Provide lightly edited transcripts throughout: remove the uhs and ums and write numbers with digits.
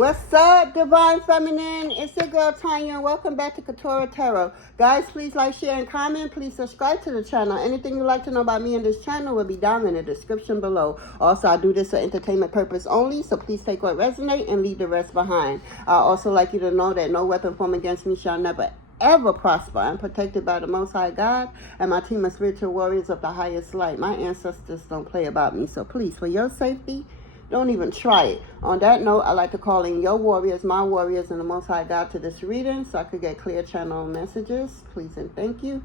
What's up, Divine Feminine? It's your girl Tanya, and welcome back to Quetrah Tarot. Guys, please like, share, and comment. Please subscribe to the channel. Anything you'd like to know about me and this channel will be down in the description below. Also, I do this for entertainment purpose only, so please take what resonates and leave the rest behind. I also like you to know that no weapon formed against me shall never ever prosper. I'm protected by the Most High God and my team of spiritual warriors of the highest light. My ancestors don't play about me, so please, for your safety, don't even try it. On that note, I like to call in your warriors, my warriors, and the Most High God to this reading so I could get clear channel messages. Please and thank you.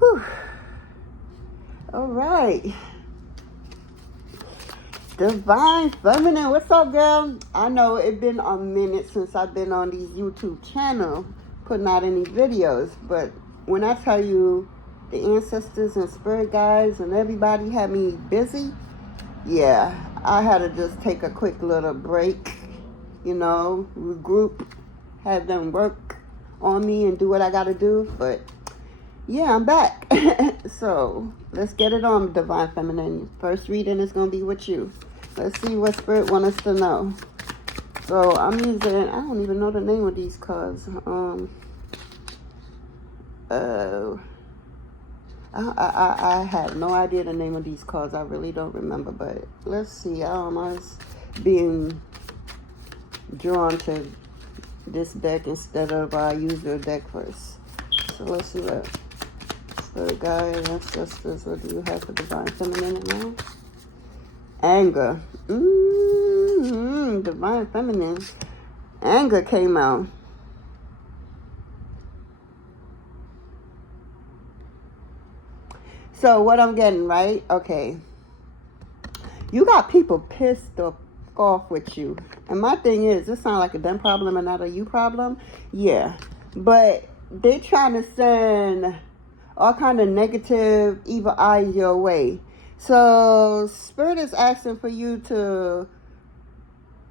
Whew. All right. Divine Feminine, what's up, girl? I know it's been a minute since I've been on these YouTube channel putting out any videos, but when I tell you the ancestors and spirit guides and everybody had me busy, yeah, I had to just take a quick little break, you know, regroup, have them work on me and do what I gotta do, but yeah, I'm back. So let's get it on, Divine Feminine. First reading is going to be with you. Let's see what Spirit wants us to know. So I'm using, I don't even know the name of these cards. I have no idea the name of these cards. I really don't remember, but let's see. I was being drawn to this deck instead of user deck first. So let's see what Spirit guide, ancestors, what do you have for Divine Feminine now? Anger. Divine Feminine. Anger came out. So what I'm getting, right? Okay. You got people pissed off with you. And my thing is, this sounds like a them problem and not a you problem. Yeah. But they trying to send all kind of negative, evil eyes your way. So Spirit is asking for you to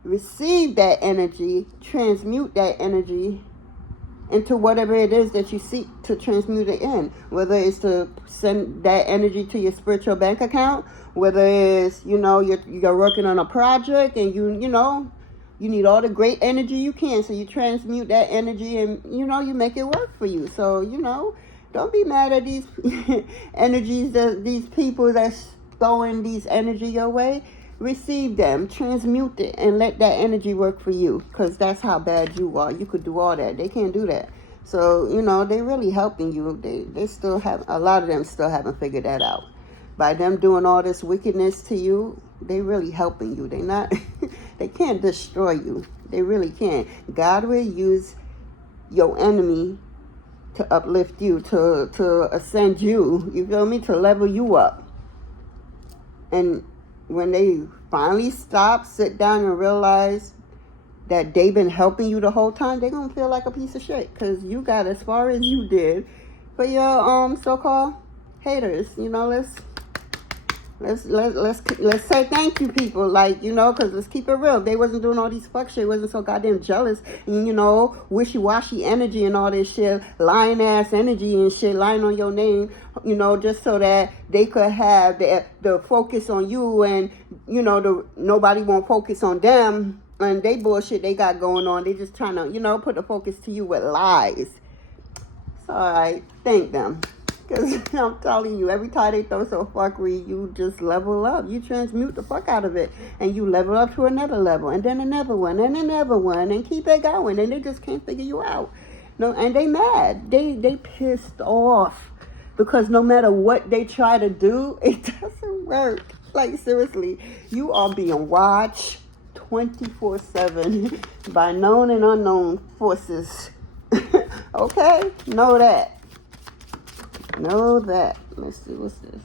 receive that energy, transmute that energy into whatever it is that you seek to transmute it in. Whether it's to send that energy to your spiritual bank account, whether it's, you know, you're working on a project and you need all the great energy you can. So you transmute that energy and, you know, you make it work for you. So, you know, don't be mad at these energies, these people that's throwing these energy your way. Receive them, transmute it, and let that energy work for you. Because that's how bad you are. You could do all that. They can't do that. So, you know, they really helping you. They still have, a lot of them still haven't figured that out. By them doing all this wickedness to you, they really helping you. They not, they can't destroy you. They really can't. God will use your enemy to uplift you, to ascend you, you feel me, to level you up. And when they finally stop, sit down and realize that they've been helping you the whole time, they're going to feel like a piece of shit because you got as far as you did for your so-called haters. You know, let's say thank you, people, like, you know, because let's keep it real. If they wasn't doing all these fuck shit, wasn't so goddamn jealous and, you know, wishy-washy energy and all this shit, lying ass energy and shit, lying on your name, you know, just so that they could have the focus on you and, you know, nobody won't focus on them and they bullshit they got going on. They just trying to, you know, put the focus to you with lies. So I thank them. Because I'm telling you, every time they throw some fuckery, you just level up. You transmute the fuck out of it. And you level up to another level. And then another one. And another one. And keep it going. And they just can't figure you out. No, and they mad. They pissed off. Because no matter what they try to do, it doesn't work. Like, seriously. You are being watched 24/7 by known and unknown forces. Okay? Know that. Know that. Let's see, what's this?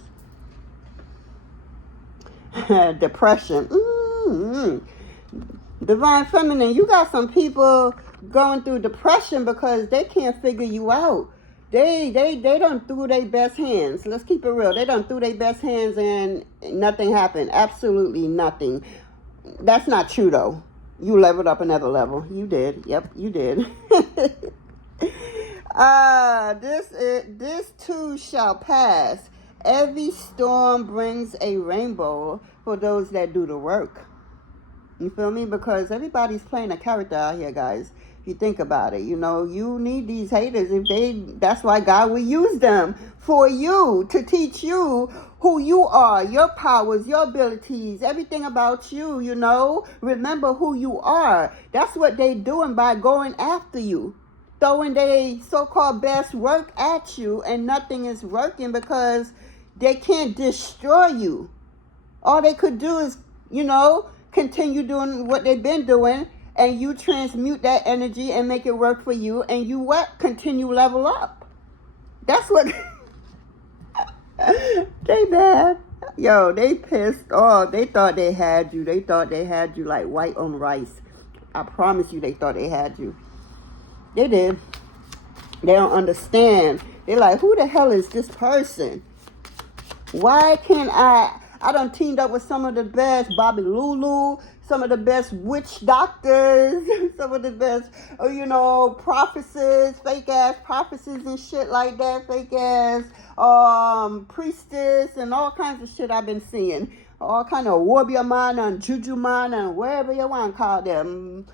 Depression. Divine Feminine, you got some people going through depression because they can't figure you out. They done threw their best hands. Let's keep it real. They done threw their best hands and nothing happened. Absolutely nothing. That's not true though. You leveled up another level. You did. Yep, you did. This too shall pass. Every storm brings a rainbow for those that do the work. You feel me? Because everybody's playing a character out here, guys. If you think about it, you need these haters. That's why God will use them for you, to teach you who you are, your powers, your abilities, everything about you, Remember who you are. That's what they doing by going after you, throwing their so-called best work at you, and nothing is working because they can't destroy you. All they could do is, continue doing what they've been doing, and you transmute that energy and make it work for you, and you continue level up. That's what they mad. Yo, they pissed off. They thought they had you. They thought they had you like white on rice. I promise you, they thought they had you. They did. They don't understand. They're like, who the hell is this person? Why can't I done teamed up with some of the best Bobby Lulu, some of the best witch doctors, some of the best, prophecies, fake ass prophecies and shit like that, fake ass priestess and all kinds of shit I've been seeing. All kind of warrior man and juju man and whatever you want to call them,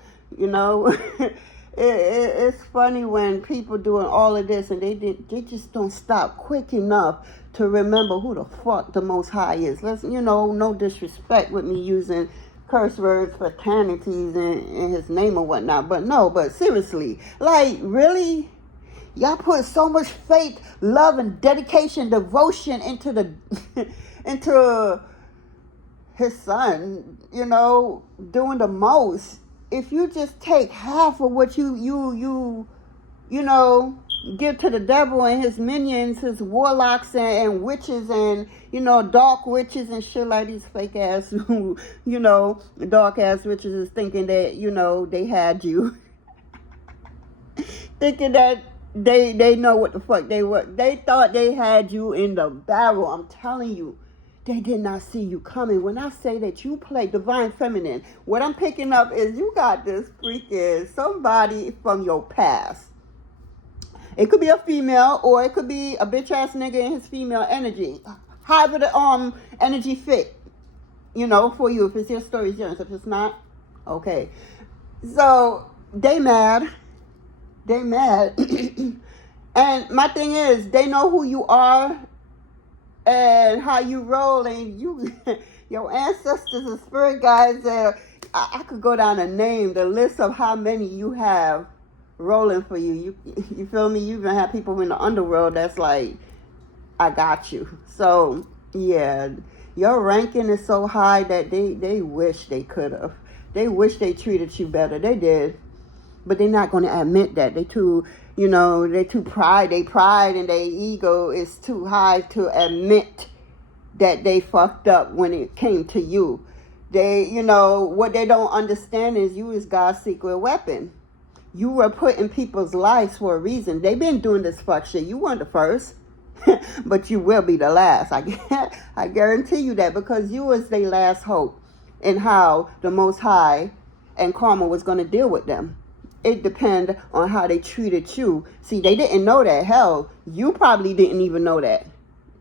It's funny when people doing all of this and they just don't stop quick enough to remember who the fuck the Most High is. Let's, no disrespect with me using curse words, fraternities, in his name or whatnot. But seriously, like, really? Y'all put so much faith, love, and dedication, devotion into into his son, doing the most. If you just take half of what you give to the devil and his minions, his warlocks and witches and, dark witches and shit like these fake ass, dark ass witches is thinking that, they had you. Thinking that they know what the fuck they were. They thought they had you in the barrel. I'm telling you. They did not see you coming. When I say that you play divine feminine, what I'm picking up is you got this freaking somebody from your past. It could be a female or it could be a bitch ass nigga in his female energy. However the energy fit, for you. If it's your story, it's yours. If it's not, okay. So they mad. And my thing is, they know who you are and how you roll, and your ancestors and spirit guides. I could go down and name the list of how many you have rolling for you. You feel me? You even have people in the underworld that's like, I got you. So yeah, your ranking is so high that they wish they could have. They wish they treated you better. They did, but they're not going to admit that. They too. They too pride. They pride and their ego is too high to admit that they fucked up when it came to you. They, what they don't understand is you is God's secret weapon. You were put in people's lives for a reason. They've been doing this fuck shit. You weren't the first, but you will be the last. I guarantee you that, because you was their last hope in how the Most High and karma was going to deal with them. It depends on how they treated you. See, they didn't know that. Hell, you probably didn't even know that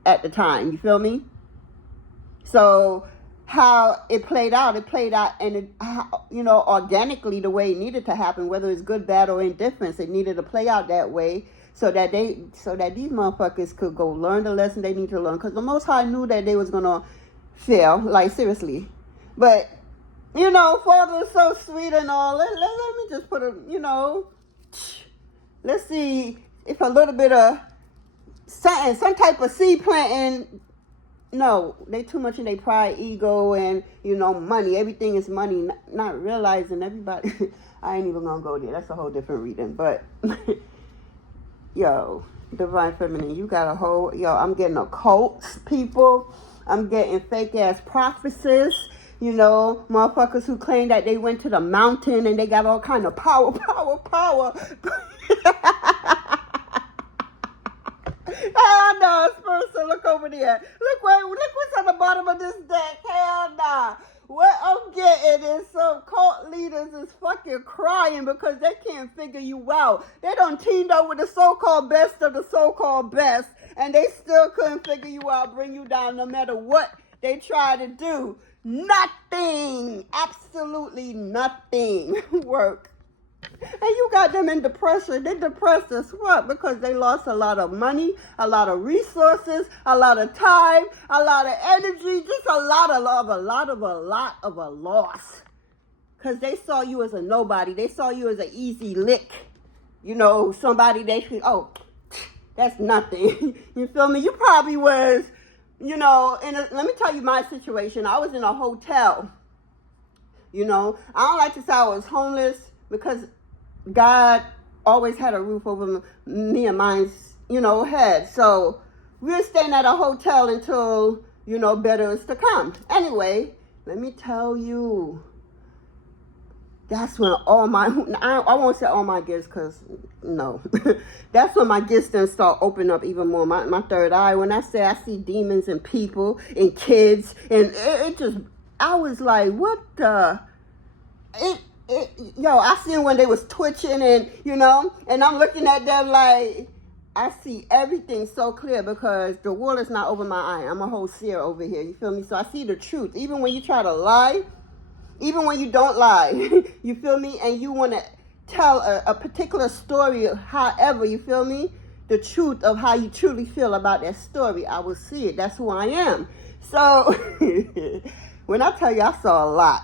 at the time. You feel me? So how it played out and it, organically the way it needed to happen, whether it's good, bad, or indifference, it needed to play out that way so that these motherfuckers could go learn the lesson they need to learn. Because the Most High knew that they was going to fail, like seriously. But Father is so sweet and all. Let me just put let's see if a little bit of something, some type of seed planting. No, they too much in their pride, ego, and, money. Everything is money. Not realizing everybody. I ain't even gonna go there. That's a whole different reading. But, yo, divine feminine, you got a whole, I'm getting occults, people. I'm getting fake ass prophecies. Motherfuckers who claim that they went to the mountain and they got all kind of power. Hell no, Spursa, look over there. Look what's on the bottom of this deck. Hell nah. What I'm getting is some cultly leaders is fucking crying because they can't figure you out. They done teamed up with the so-called best of the so-called best, and they still couldn't figure you out, bring you down no matter what they try to do. Nothing, absolutely nothing work. And you got them in depression. They depressed as what? Because they lost a lot of money, a lot of resources, a lot of time, a lot of energy, just a lot of a loss. Because they saw you as a nobody. They saw you as an easy lick. You know, somebody they think, oh, that's nothing. You feel me? You probably was, you know, let me tell you my situation. I was in a hotel. You know, I don't like to say I was homeless because God always had a roof over me and mine's, you know, head. So we were staying at a hotel until, you know, better is to come. Anyway, let me tell you, that's when all my, I won't say all my gifts because, no. That's when my gifts then start opening up even more. My third eye, when I say I see demons and people and kids, and it just, I was like, what the, yo, I seen when they was twitching and, you know, and I'm looking at them like, I see everything so clear because the world is not over my eye. I'm a whole seer over here, you feel me? So I see the truth. Even when you try to lie, even when you don't lie, you feel me? And you want to tell a particular story, however, you feel me? The truth of how you truly feel about that story, I will see it. That's who I am. So when I tell you I saw a lot,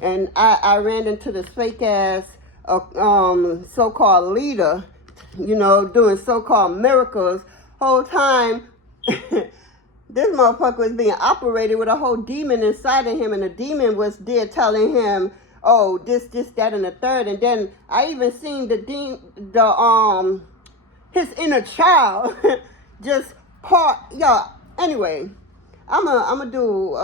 and I ran into this fake ass so-called leader, you know, doing so-called miracles. Whole time, this motherfucker was being operated with a whole demon inside of him, and the demon was there telling him, oh, this, that, and the third. And then I even seen his inner child just part, yeah, anyway. I'm gonna do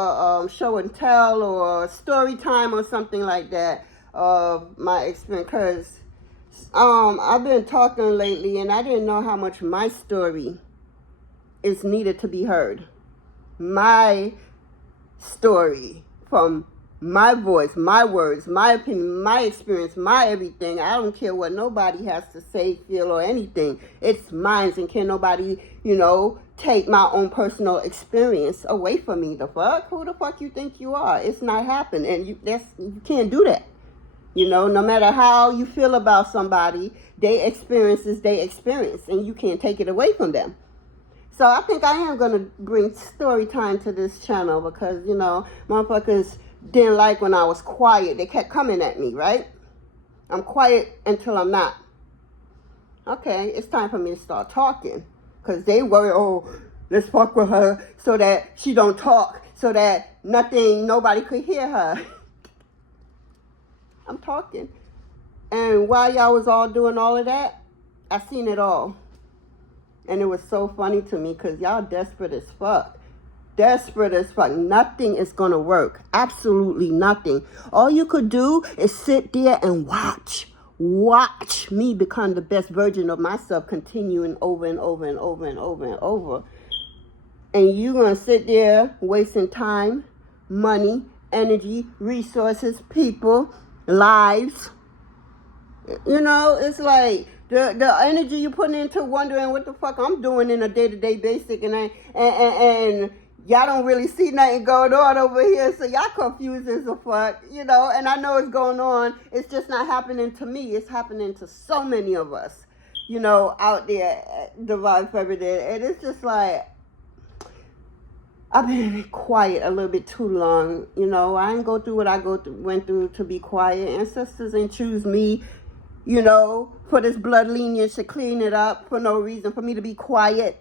show and tell or story time or something like that of my experience, because I've been talking lately and I didn't know how much my story is needed to be heard. My story from my voice, my words, my opinion, my experience, my everything. I don't care what nobody has to say, feel, or anything. It's mine, and can't nobody, you know, take my own personal experience away from me. The fuck? Who the fuck you think you are? It's not happening, and you can't do that. You know, no matter how you feel about somebody, they experience, and you can't take it away from them. So I think I am going to bring story time to this channel because, you know, motherfuckers didn't like when I was quiet. They kept coming at me, right? I'm quiet until I'm not. Okay, it's time for me to start talking. Because they worry, oh, let's fuck with her so that she don't talk, so that nobody could hear her. I'm talking. And while y'all was all doing all of that, I seen it all. And it was so funny to me because y'all desperate as fuck. Desperate as fuck. Nothing is going to work. Absolutely nothing. All you could do is sit there and watch. Watch me become the best version of myself, continuing over and over and over and over and over. And you're going to sit there wasting time, money, energy, resources, people, lives. You know, it's like the energy you're putting into wondering what the fuck I'm doing in a day-to-day basis, and y'all don't really see nothing going on over here, so y'all confused as a fuck, you know, and I know it's going on. It's just not happening to me. It's happening to so many of us, you know, out there, Divine Feminine, and it's just like, I've been quiet a little bit too long, you know. I ain't go through what I went through to be quiet. Ancestors ain't choose me, you know, for this blood lineage to clean it up for no reason, for me to be quiet.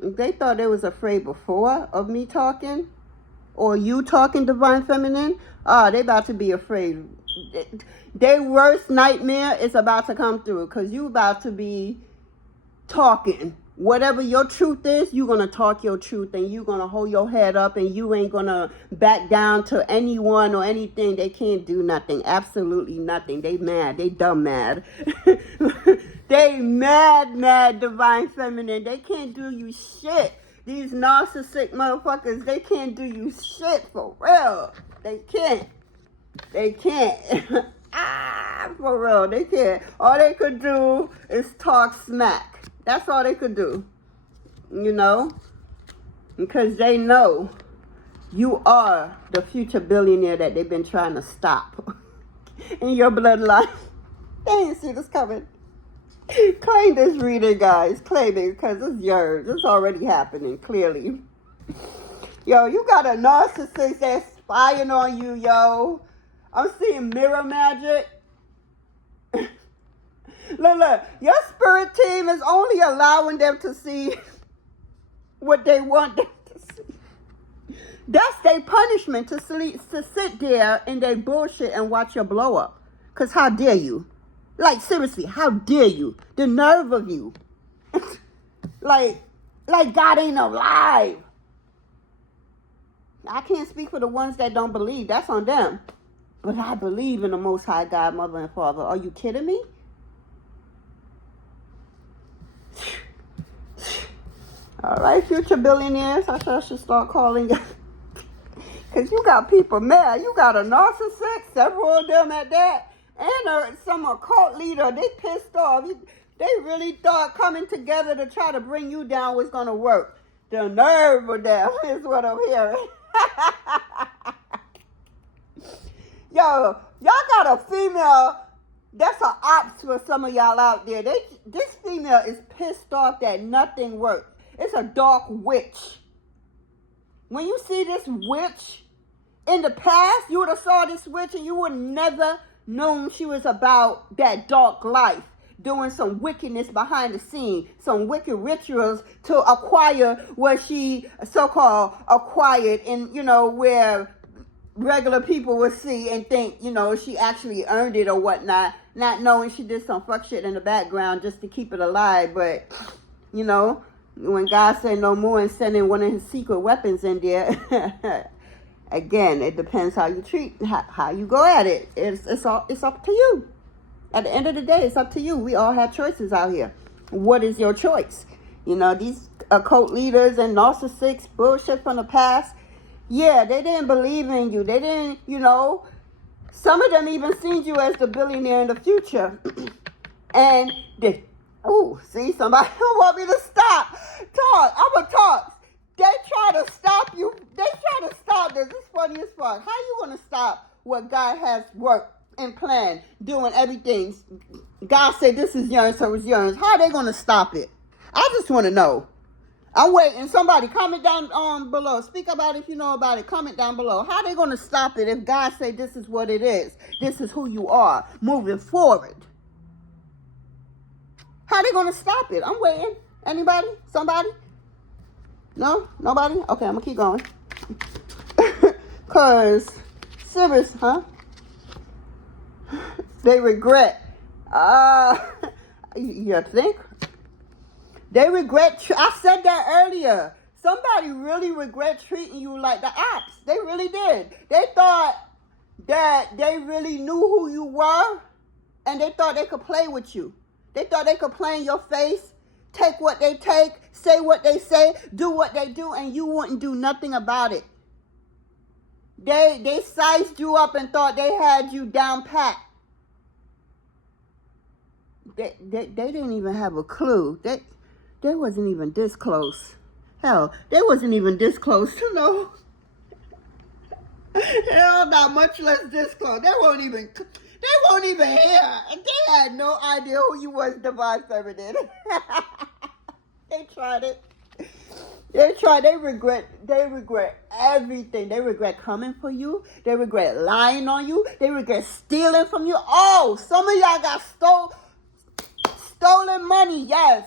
They thought they was afraid before of me talking, or you talking, Divine Feminine. They about to be afraid. Their worst nightmare is about to come through, because you about to be talking. Whatever your truth is, you're going to talk your truth, and you're going to hold your head up, and you ain't going to back down to anyone or anything. They can't do nothing. Absolutely nothing. They mad. They dumb mad. They mad, Divine Feminine. They can't do you shit. These narcissistic motherfuckers, they can't do you shit for real. They can't. They can't. For real, they can't. All they could do is talk smack. That's all they could do. You know? Because they know you are the future billionaire that they've been trying to stop in your bloodline. They didn't see this coming. Claim this reading, guys. Claim it, because it's yours. It's already happening, clearly. Yo, you got a narcissist that's spying on you, yo. I'm seeing mirror magic. Look, your spirit team is only allowing them to see what they want them to see. That's their punishment, to sit there in their bullshit and watch your blow up. Because how dare you? Like, seriously, how dare you? The nerve of you. like God ain't alive. I can't speak for the ones that don't believe. That's on them. But I believe in the Most High God, Mother and Father. Are you kidding me? All right, future billionaires. I should start calling you. Because you got people mad. You got a narcissist, several of them at that. And some occult leader, they pissed off. They really thought coming together to try to bring you down was going to work. The nerve of them is what I'm hearing. Yo, y'all got a female that's an ops for some of y'all out there. This female is pissed off that nothing works. It's a dark witch. When you see this witch, in the past, you would have saw this witch and you would never known she was about that dark life, doing some wickedness behind the scene, some wicked rituals to acquire what she so-called acquired, in, you know, where regular people would see and think, you know, she actually earned it or whatnot, not knowing she did some fuck shit in the background just to keep it alive. But, you know, when God said no more and sending one of his secret weapons in there, again, it depends how you treat, how you go at it. It's up to you. At the end of the day, it's up to you. We all have choices out here. What is your choice? You know, these occult leaders and narcissists, bullshit from the past, yeah, they didn't believe in you. They didn't, you know, some of them even seen you as the billionaire in the future. And they, see, somebody want me to stop. Talk, I'm going to talk. They try to stop you. They try to stop this. It's funny as fuck. How you going to stop what God has worked and planned, doing everything? God said this is yours, so it's yours. How are they going to stop it? I just want to know. I'm waiting. Somebody comment down below. Speak about it if you know about it. Comment down below. How are they going to stop it if God said this is what it is? This is who you are moving forward. How are they going to stop it? I'm waiting. Anybody? Somebody? No? Nobody? Okay, I'm going to keep going. Because, serious, huh? They regret. You think? They regret. I said that earlier. Somebody really regret treating you like the ops. They really did. They thought that they really knew who you were, and they thought they could play with you. They thought they could play in your face, take what they take, say what they say, do what they do, and you wouldn't do nothing about it. They sized you up and thought they had you down pat. They didn't even have a clue. They wasn't even this close. Hell, they wasn't even this close to know. Hell, not much less this close. They won't even hear. They had no idea who you was, Divine Feminine. They tried it. They regret everything. They regret coming for you. They regret lying on you. They regret stealing from you. Oh, some of y'all got stolen money, yes.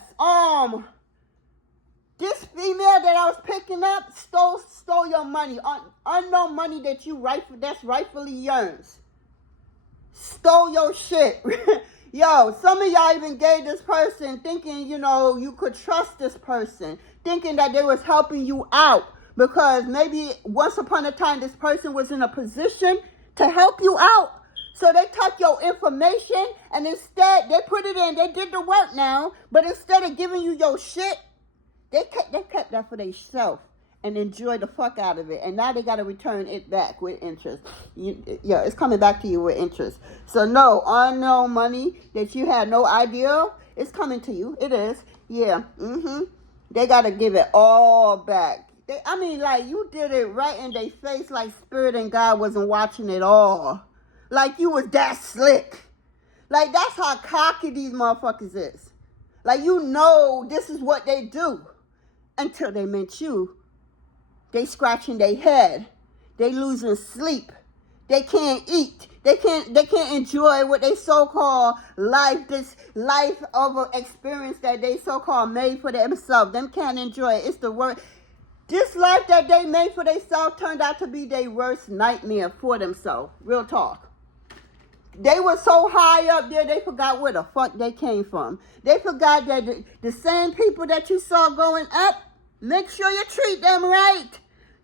This female that I was picking up stole your money. Unknown money that's rightfully yours. Stole your shit. Yo, some of y'all even gave this person thinking, you know, you could trust this person, thinking that they was helping you out because maybe once upon a time this person was in a position to help you out. So they took your information and instead they put it in. They did the work now, but instead of giving you your shit, they kept that for themselves. and enjoy the fuck out of it. And now they got to return it back with interest. Yeah, it's coming back to you with interest. So no, unknown money that you had no idea, it's coming to you. It is. Yeah. They got to give it all back. I mean, like, you did it right in their face, like Spirit and God wasn't watching it all. Like, you was that slick. Like, that's how cocky these motherfuckers is. Like, you know this is what they do. Until they meet you. They scratching their head. They losing sleep. They can't eat. They can't enjoy what they so-called life, this life of experience that they so-called made for themselves. Them can't enjoy it. It's the word. This life that they made for themselves turned out to be their worst nightmare for themselves. Real talk. They were so high up there, they forgot where the fuck they came from. They forgot that the same people that you saw going up, make sure you treat them right.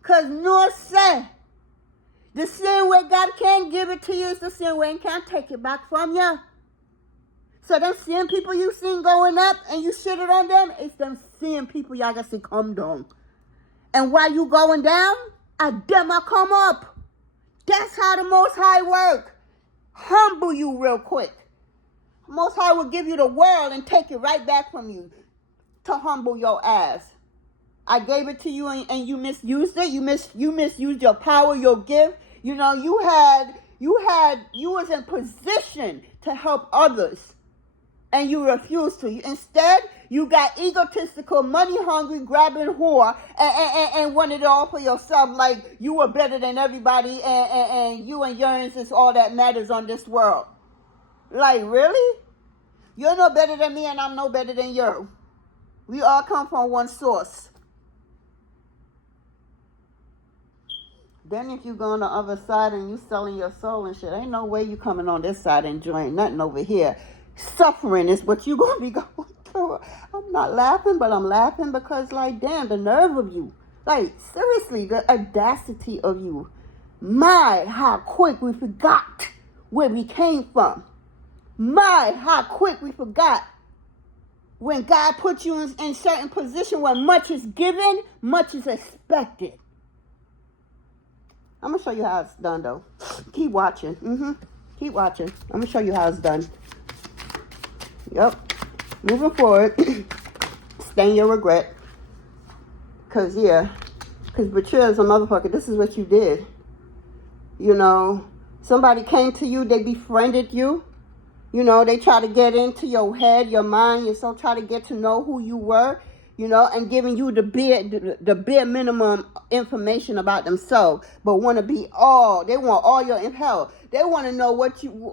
Because no say, the same way God can't give it to you is the same way He can't take it back from you. So them same people you seen going up and you shitted on them, it's them same people y'all got to come down. And while you going down, them I come up. That's how the Most High work. Humble you real quick. Most High will give you the world and take it right back from you to humble your ass. I gave it to you and you misused it. You misused your power, your gift. You know, you was in position to help others. And you refused to. Instead, you got egotistical, money hungry, grabbing whore, and wanted it all for yourself, like you were better than everybody, and you and yours is all that matters on this world. Like, really? You're no better than me, and I'm no better than you. We all come from one source. Then if you go on the other side and you selling your soul and shit, ain't no way you coming on this side enjoying nothing over here. Suffering is what you gonna be going through. I'm not laughing, but I'm laughing because, like, damn, the nerve of you. Like, seriously, the audacity of you. My, how quick we forgot where we came from. My, how quick we forgot when God put you in certain position where much is given, much is expected. I'm going to show you how it's done, though. Keep watching. Keep watching. I'm going to show you how it's done. Yep. Moving forward. Stain your regret. Because betrayal a motherfucker. This is what you did. You know, somebody came to you. They befriended you. You know, they try to get into your head, your mind. You so try to get to know who you were. You know, and giving you the bare minimum information about themselves, but want to be all. They want all your hell. They want to know what you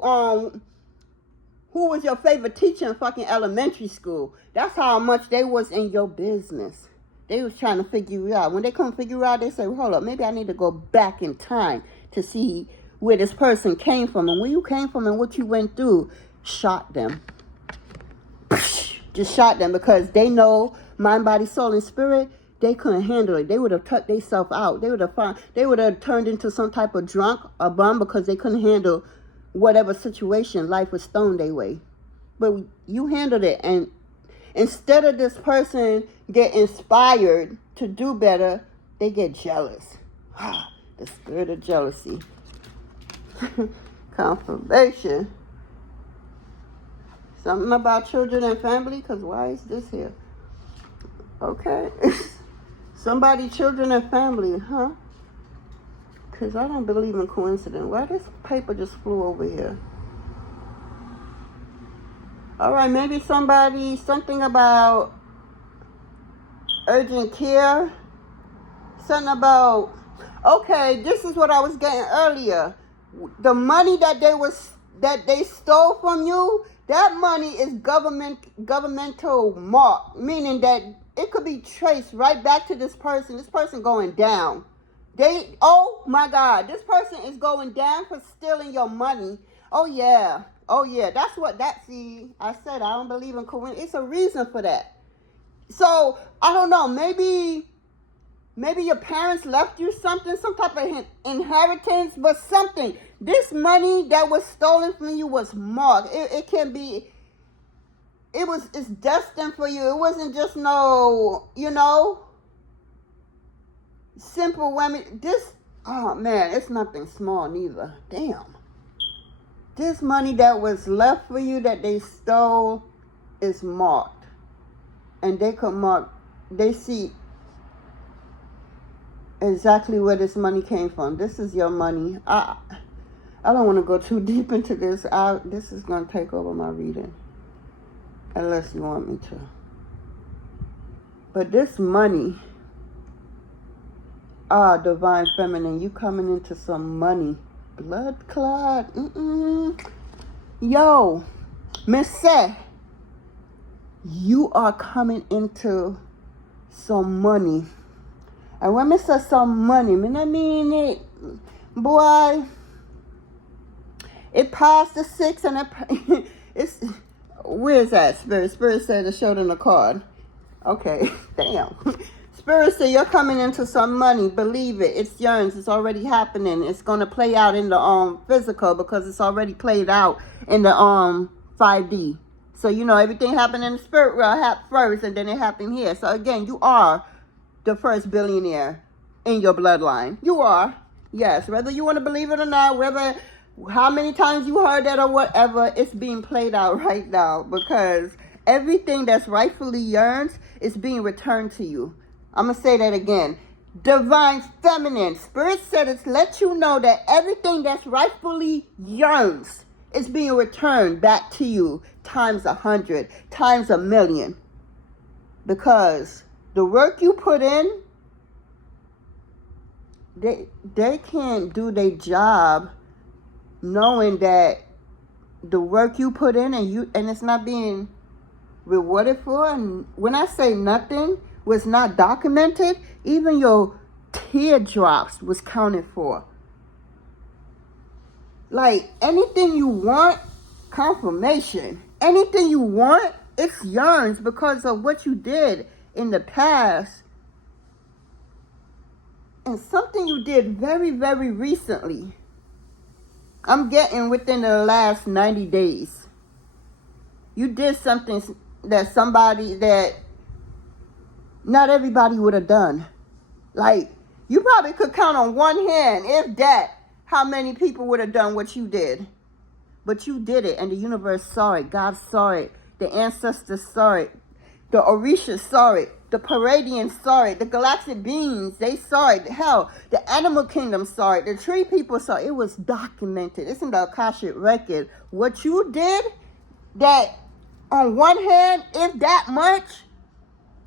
who was your favorite teacher in fucking elementary school. That's how much they was in your business. They was trying to figure you out. When they come figure you out, they say, well, hold up, maybe I need to go back in time to see where this person came from and where you came from and what you went through. Shot them. Just shot them because they know mind, body, soul, and spirit, they couldn't handle it. They would have tucked themselves out. They would have turned into some type of drunk or bum because they couldn't handle whatever situation life was thrown their way. But you handled it, and instead of this person get inspired to do better, they get jealous. The spirit of jealousy. Confirmation. Something about children and family, because why is this here? Okay. Somebody, children and family, huh? Because I don't believe in coincidence. Why this paper just flew over here? All right, maybe something about urgent care. Something about, okay, this is what I was getting earlier. The money that they stole from you, that money is governmental mark, meaning that it could be traced right back to this person going down. Oh my God, this person is going down for stealing your money. Oh yeah, see, I said I don't believe in coincidence. It's a reason for that. So, I don't know, maybe your parents left you something, some type of inheritance, but something. This money that was stolen from you was marked. It can be, it's destined for you. It wasn't just no, you know. Simple women. This, oh man, it's nothing small neither. Damn. This money that was left for you that they stole is marked. And they could mark, they see exactly where this money came from. This is your money. I don't want to go too deep into this. This is going to take over my reading. Unless you want me to. But this money, divine feminine, you coming into some money. Blood clot. Yo, Miss Seth, you are coming into some money. And when I say some money, I mean it, boy, it passed the 6 and it's, where's that, Spirit? Spirit said to show them the card. Okay, damn. Spirit said you're coming into some money. Believe it. It's yours. It's already happening. It's going to play out in the physical because it's already played out in the 5D. So, you know, everything happened in the spirit world first and then it happened here. So, again, you are the first billionaire in your bloodline. You are. Yes. Whether you want to believe it or not, whether how many times you heard that or whatever, it's being played out right now because everything that's rightfully yours is being returned to you. I'm going to say that again. Divine feminine. Spirit said it's let you know that everything that's rightfully yours is being returned back to you times 100, times 1,000,000. Because the work you put in, they can't do their job knowing that the work you put in and it's not being rewarded for. And when I say nothing was not documented, even your teardrops was counted for. Like anything you want, confirmation. Anything you want, it's yours because of what you did in the past. And something you did very, very recently. I'm getting within the last 90 days. You did something that not everybody would have done. Like, you probably could count on one hand, if that, how many people would have done what you did. But you did it, and the universe saw it. God saw it. The ancestors saw it. The Orishas saw it. The Pleiadians saw it. The galactic beings, they saw it. Hell, the animal kingdom saw it. The tree people saw it. It was documented. It's in the Akashic record. What you did, that on one hand, if that much,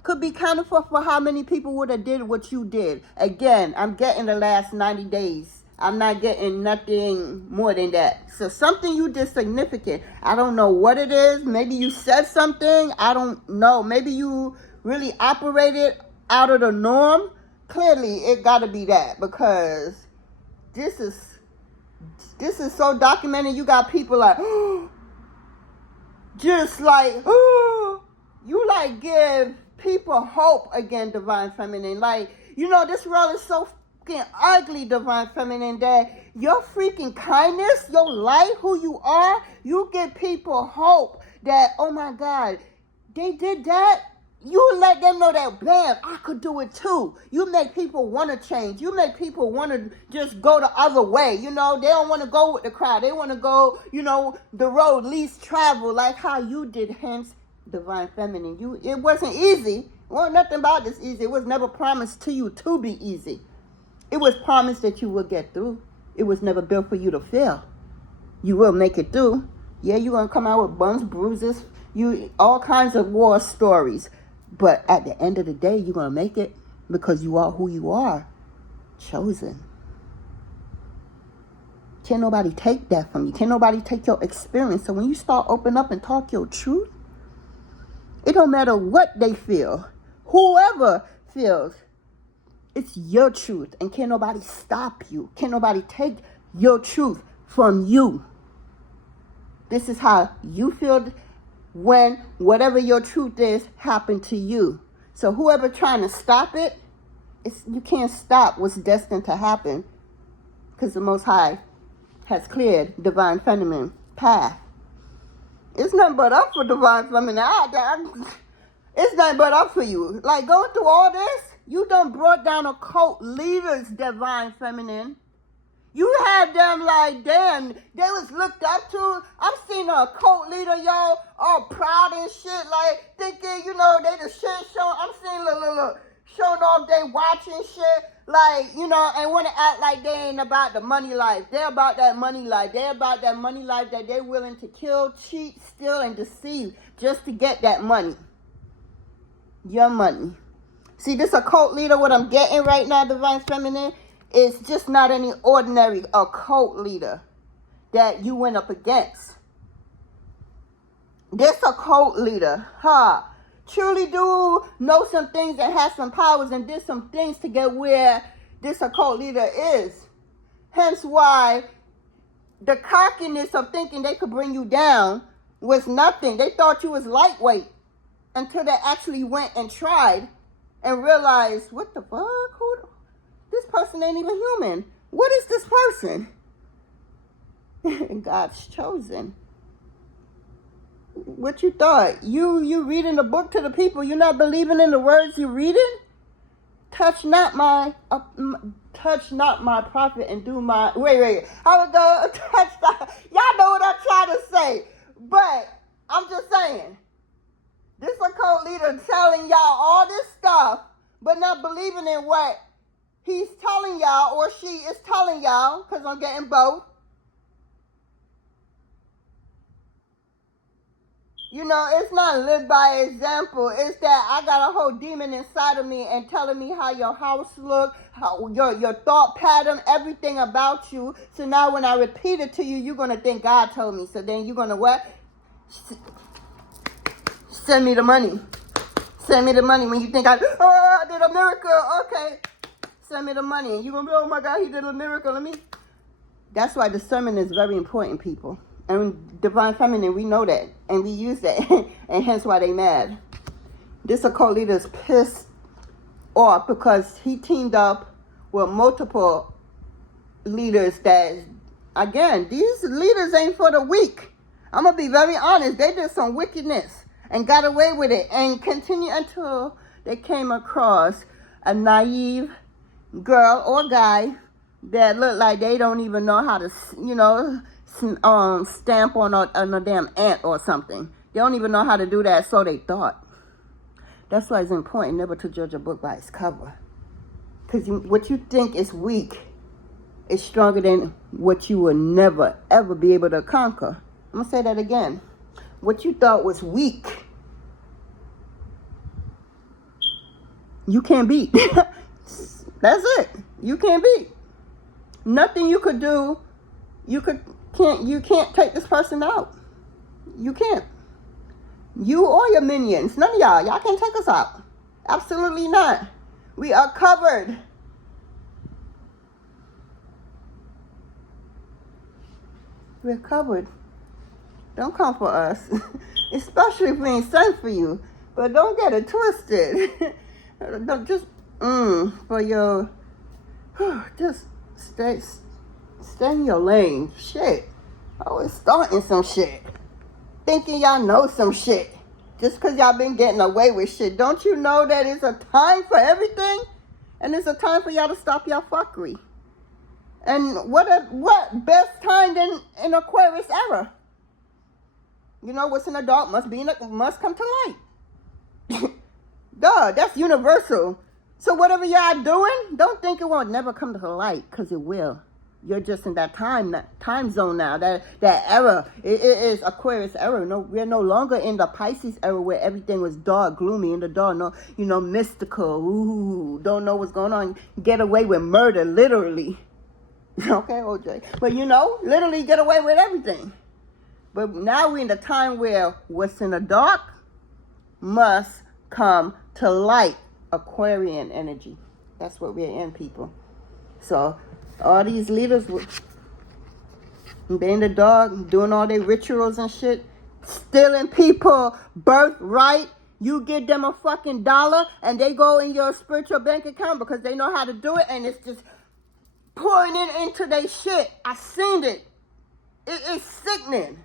could be counted for how many people would have did what you did. Again, I'm getting the last 90 days. I'm not getting nothing more than that. So something you did significant. I don't know what it is. Maybe you said something. I don't know. Maybe you really operated out of the norm. Clearly, it got to be that because this is so documented. You got people like, just like, you like give people hope again, divine feminine. Like, you know, this world is so fucking ugly, divine feminine, that your freaking kindness, your light, who you are, you give people hope that, oh my God, they did that. You let them know that, bam, I could do it too. You make people want to change. You make people want to just go the other way. You know, they don't want to go with the crowd. They want to go, you know, the road least traveled, like how you did, hence divine feminine. It wasn't easy. Well, nothing about this easy. It was never promised to you to be easy. It was promised that you will get through. It was never built for you to fail. You will make it through. Yeah, you're going to come out with bumps, bruises, all kinds of war stories. But at the end of the day, you're going to make it because you are who you are. Chosen. Can't nobody take that from you. Can't nobody take your experience. So when you start open up and talk your truth, it don't matter what they feel. Whoever feels, it's your truth. And can't nobody stop you. Can't nobody take your truth from you. This is how you feel when whatever your truth is happened to you. So whoever trying to stop it, you can't stop what's destined to happen because the Most High has cleared divine feminine path. It's nothing but up for divine feminine. It's nothing but up for you. Like going through all this, You done brought down occult leaders, divine feminine. You had them like, damn, they was looked up to. I'm seeing a cult leader, y'all, all proud and shit, like, thinking, you know, they the shit show. I'm seeing look, showing off they watching shit, like, you know, and want to act like they ain't about the money life. They're about that money life. They're about that money life that they're willing to kill, cheat, steal, and deceive just to get that money. Your money. See, this occult leader, what I'm getting right now, divine feminine, is just not any ordinary occult leader that you went up against. This occult leader, truly do know some things and has some powers and did some things to get where this occult leader is. Hence why the cockiness of thinking they could bring you down was nothing. They thought you was lightweight until they actually went and tried and realized, what the fuck? This person ain't even human. What is this person? God's chosen. What you thought? You reading the book to the people. You're not believing in the words you're reading? Touch not my prophet and do my... Wait. I would go touch that. Y'all know what I'm trying to say. But I'm just saying. This occult leader telling y'all all this stuff, but not believing in what he's telling y'all or she is telling y'all, because I'm getting both. You know, it's not live by example. It's that I got a whole demon inside of me and telling me how your house look, how your thought pattern, everything about you. So now when I repeat it to you, you're going to think God told me. So then you're going to what? Send me the money. Send me the money. When you think I did a miracle. Okay. Send me the money. And you're going to be, oh my God, he did a miracle. That's why discernment is very important, people. And divine feminine, we know that. And we use that. And hence why they mad. This occult leader is pissed off because he teamed up with multiple leaders that, again, these leaders ain't for the weak. I'm going to be very honest. They did some wickedness and got away with it and continue until they came across a naive girl or guy that look like they don't even know how to, you know, stamp on a damn ant or something. They don't even know how to do that, so they thought. That's why it's important never to judge a book by its cover. Because what you think is weak is stronger than what you will never, ever be able to conquer. I'm going to say that again. What you thought was weak, you can't beat. That's it. You can't beat. Nothing you could do, you can't take this person out. You can't. You or your minions, none of y'all can't take us out. Absolutely not. We are covered. We're covered. Don't come for us. Especially if we ain't sent for you. But don't get it twisted. Don't just for your just stay in your lane. Shit. Always starting some shit. Thinking y'all know some shit. Just because y'all been getting away with shit. Don't you know that it's a time for everything? And it's a time for y'all to stop y'all fuckery. And what best time than in Aquarius era? You know, what's in the dark must come to light. Duh, that's universal. So whatever y'all doing, don't think it won't never come to the light, because it will. You're just in that time zone now, that era. It is Aquarius era. No, we're no longer in the Pisces era where everything was dark, gloomy, in the dark, no, mystical. Ooh, don't know what's going on. Get away with murder, literally. Okay, OJ. But literally get away with everything. But now we're in the time where what's in the dark must come to light. Aquarian energy. That's what we're in, people. So all these leaders, they in the dark, doing all their rituals and shit, stealing people birthright. You give them a fucking $1 and they go in your spiritual bank account because they know how to do it, and it's just pouring it into their shit. I seen it. It is sickening.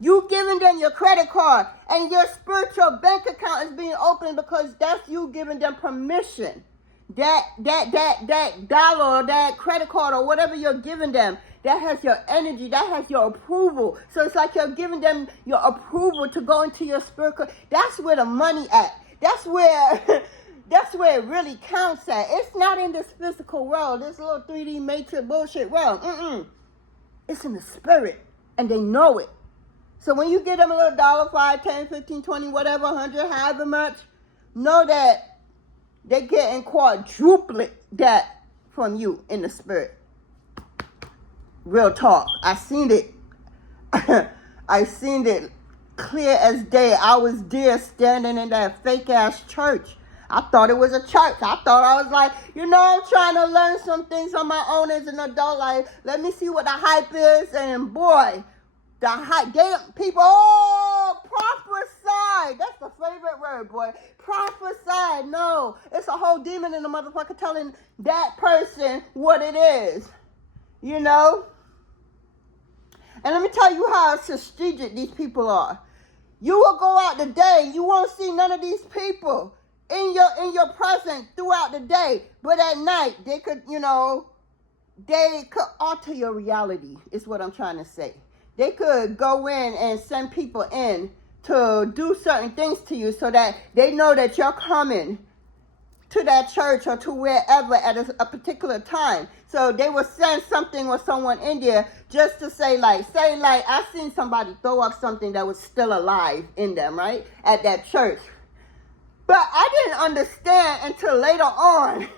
You giving them your credit card and your spiritual bank account is being opened because that's you giving them permission. that dollar or that credit card or whatever you're giving them, that has your energy, that has your approval. So it's like you're giving them your approval to go into your spiritual. That's where the money at. That's where that's where it really counts at. It's not in this physical world, this little 3D matrix bullshit world. It's in the spirit, and they know it. So when you get them a little dollar, 5, 10, 15, 20, whatever, 100, however much, know that they're getting quadruplet that from you in the spirit. Real talk. I seen it. I seen it clear as day. I was there standing in that fake ass church. I thought it was a church. I thought I was like, I'm trying to learn some things on my own as an adult. Like, let me see what the hype is. And boy, the hype, people, prophesy. That's the favorite word, boy. Prophesy. No, it's a whole demon in the motherfucker telling that person what it is. And let me tell you how strategic these people are. You will go out the day, you won't see none of these people in your presence throughout the day. But at night, they could alter your reality, is what I'm trying to say. They could go in and send people in to do certain things to you so that they know that you're coming to that church or to wherever at a particular time. So they will send something or someone in there just to say I seen somebody throw up something that was still alive in them, right? At that church. But I didn't understand until later on.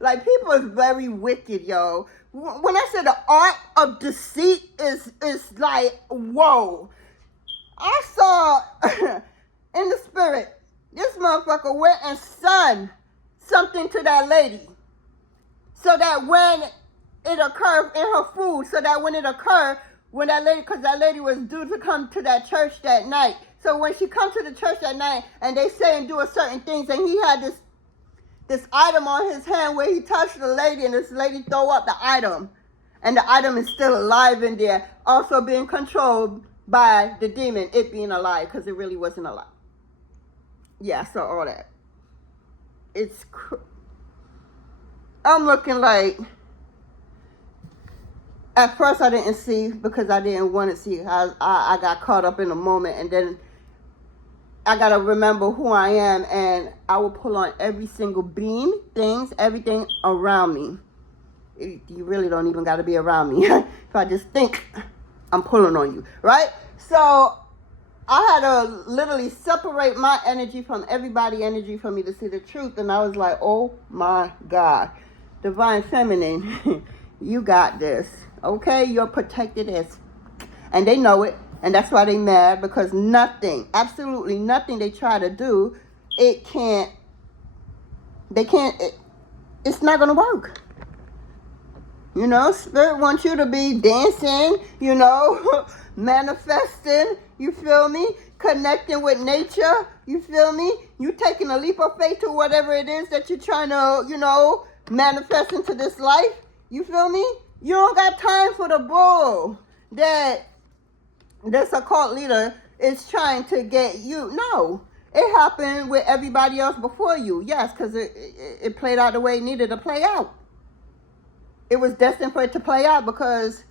Like, people is very wicked, yo. When I say the art of deceit is like, whoa. I saw in the spirit, this motherfucker went and sent something to that lady. So that when it occurred in her food, so that when it occurred, because that lady was due to come to that church that night. So when she comes to the church that night and they say and do a certain things, and he had this item on his hand where he touched the lady, and this lady throw up the item. And the item is still alive in there, also being controlled by the demon, it being alive, because it really wasn't alive. Yeah, I saw all that. I'm looking like, at first I didn't see because I didn't want to see. I got caught up in the moment, and then I got to remember who I am, and I will pull on every single beam, things, everything around me. You really don't even got to be around me. If I just think, I'm pulling on you, right? So I had to literally separate my energy from everybody's energy for me to see the truth. And I was like, oh my God. Divine Feminine, you got this. Okay? You're protected as... And they know it. And that's why they mad. Because nothing, absolutely nothing they try to do, it's not going to work. Spirit wants you to be dancing, manifesting, you feel me? Connecting with nature, you feel me? You taking a leap of faith to whatever it is that you're trying to, manifest into this life, you feel me? You don't got time for the bull that this occult leader is trying to get you. No, it happened with everybody else before you. Yes, because it played out the way it needed to play out. It was destined for it to play out because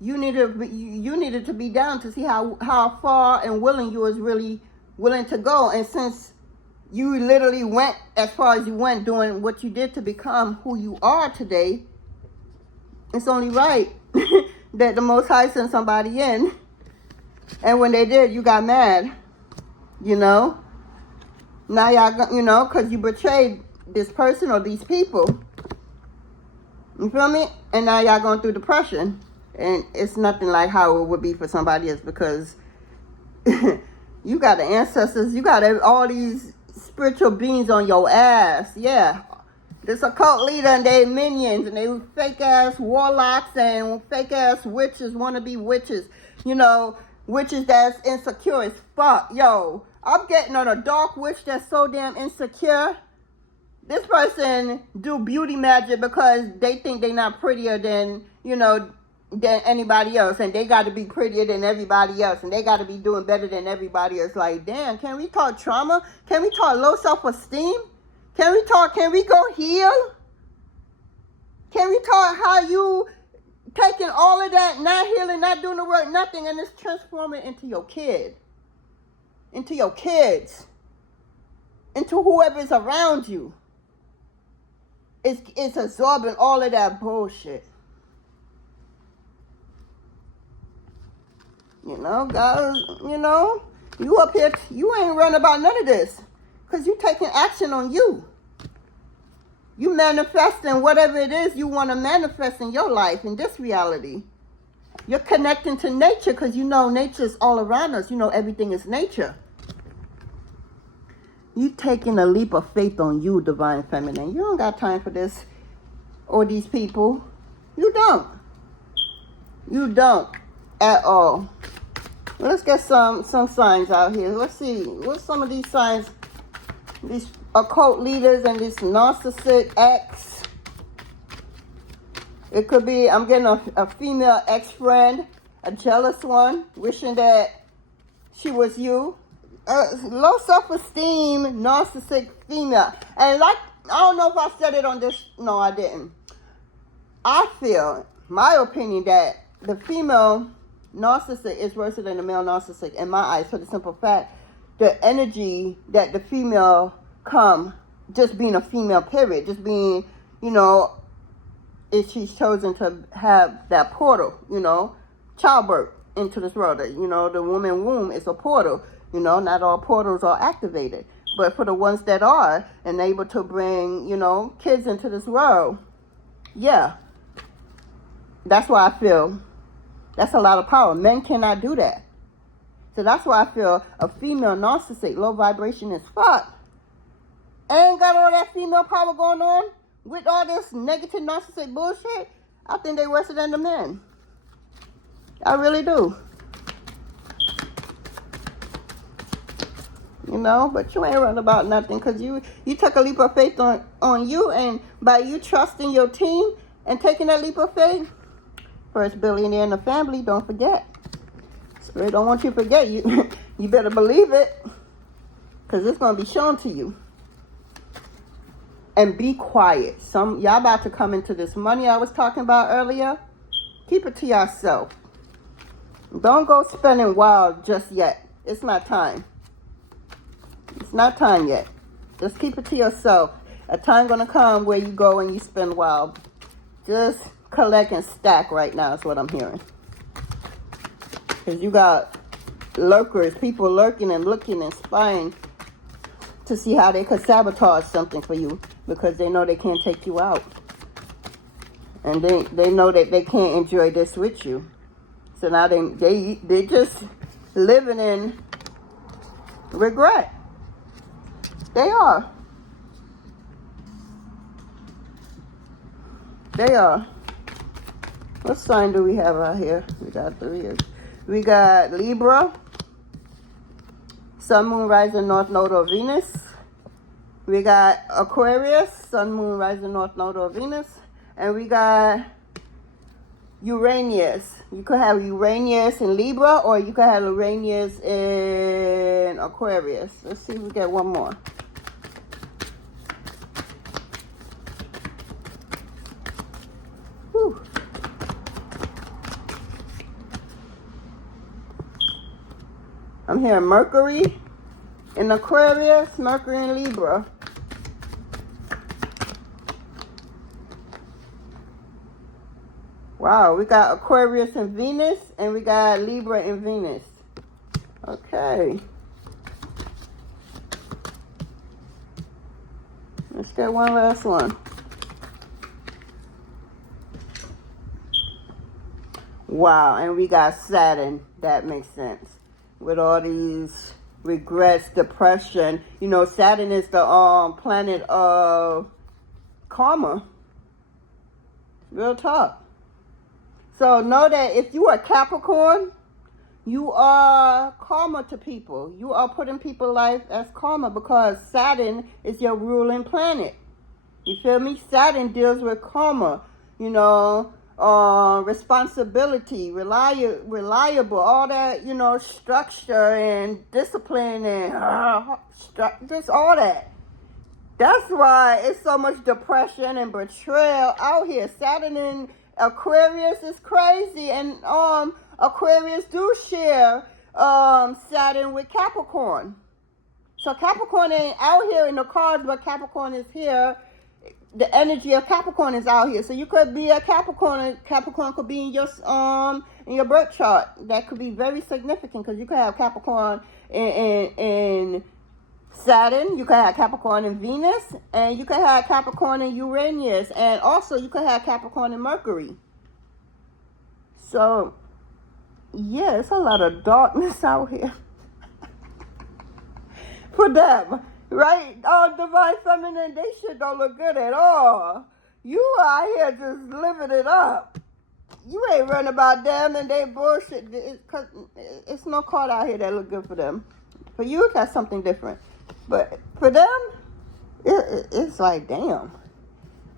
you needed to be down to see how far and willing you was really willing to go. And since you literally went as far as you went doing what you did to become who you are today, it's only right that the Most High sent somebody in. And when they did, you got mad, Now y'all, because you betrayed this person or these people. You feel me? And now y'all going through depression. And it's nothing like how it would be for somebody else, because you got the ancestors, you got all these spiritual beings on your ass. Yeah. This occult leader and they minions and they fake ass warlocks and fake ass witches, wannabe witches. Witches that's insecure as fuck. Yo, I'm getting on a dark witch that's so damn insecure. This person do beauty magic because they think they're not prettier than, than anybody else. And they got to be prettier than everybody else. And they got to be doing better than everybody else. Like, damn, can we talk trauma? Can we talk low self-esteem? Can we talk? Can we go heal? Can we talk how you taking all of that, not healing, not doing the work, nothing, and it's transforming into your kid, into your kids, into whoever's around you. It's absorbing all of that bullshit. You know, guys, you know, you up here, you ain't running about none of this. Because you taking action on you. You manifesting whatever it is you want to manifest in your life, in this reality. You're connecting to nature because you know nature is all around us. You know everything is nature. You taking a leap of faith on you, Divine Feminine. You don't got time for this or these people. You don't. You don't at all. Well, let's get some signs out here. Let's see. What's some of these signs? These occult leaders and this narcissistic ex. It could be, I'm getting a female ex-friend, a jealous one, wishing that she was you. Low self-esteem, narcissistic female. And like, I don't know if I said it on this. No, I didn't. I feel, my opinion, that the female narcissist is worse than the male narcissist in my eyes, for the simple fact the energy that the female come, just being a female, period, just being, you know, if she's chosen to have that portal, you know, childbirth into this world, you know, the woman womb is a portal, you know, not all portals are activated, but for the ones that are, and able to bring, you know, kids into this world, yeah, that's why I feel that's a lot of power. Men cannot do that. So that's why I feel a female narcissist, low vibration as fuck, ain't got all that female power going on with all this negative narcissistic bullshit. I think they worse than the men. I really do. You know, but you ain't running about nothing because you took a leap of faith on you, and by you trusting your team and taking that leap of faith, first billionaire in the family, don't forget. Spirit don't want you to forget. You better believe it, because it's going to be shown to you. And be quiet. Y'all about to come into this money I was talking about earlier. Keep it to yourself. Don't go spending wild just yet. It's not time. It's not time yet. Just keep it to yourself. A time going to come where you go and you spend wild. Just collect and stack right now is what I'm hearing. Because you got lurkers, people lurking and looking and spying to see how they could sabotage something for you, because they know they can't take you out. And they know that they can't enjoy this with you. So now they just living in regret. They are. They are. What sign do we have out here? We got 3. We got Libra, Sun, Moon, Rising, North Node of Venus. We got Aquarius, Sun, Moon, Rising, North Node of Venus. And we got Uranus. You could have Uranus in Libra, or you could have Uranus in Aquarius. Let's see if we get one more. Whew. I'm hearing Mercury in Aquarius, Mercury in Libra. Wow, we got Aquarius and Venus, and we got Libra and Venus. Okay. Let's get one last one. Wow, and we got Saturn. That makes sense. With all these regrets, depression. You know, Saturn is the planet of karma. Real talk. So know that if you are Capricorn, you are karma to people. You are putting people's life as karma, because Saturn is your ruling planet. You feel me? Saturn deals with karma, you know, responsibility, reliable, all that, you know, structure and discipline and just all that. That's why it's so much depression and betrayal out here. Saturn in Aquarius is crazy, and Aquarius do share Saturn with Capricorn. So Capricorn ain't out here in the cards, but Capricorn is here. The energy of Capricorn is out here. So you could be a Capricorn, and Capricorn could be in your birth chart. That could be very significant, because you could have Capricorn in Saturn, you could have Capricorn in Venus, and you could have Capricorn in Uranus, and also you could have Capricorn in Mercury. So yeah, it's a lot of darkness out here for them, right? Oh, divine feminine, they shit don't look good at all. You out here just living it up. You ain't worrying about them and they bullshit. It's no card out here that look good for them. For you, that's something different. But for them, it's like, damn.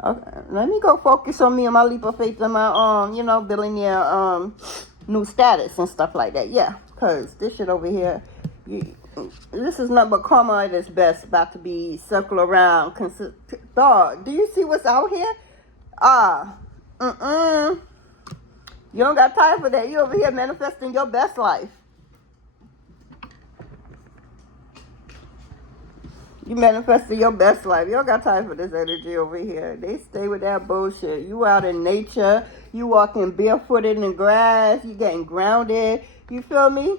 Okay, let me go focus on me and my leap of faith and my, billionaire new status and stuff like that. Yeah, because this shit over here, this is nothing but karma at its best, about to be circle around. Dog, do you see what's out here? You don't got time for that. You over here manifesting your best life. You manifesting your best life. You don't got time for this energy over here. They stay with that bullshit. You out in nature. You walking barefooted in the grass. You getting grounded. You feel me?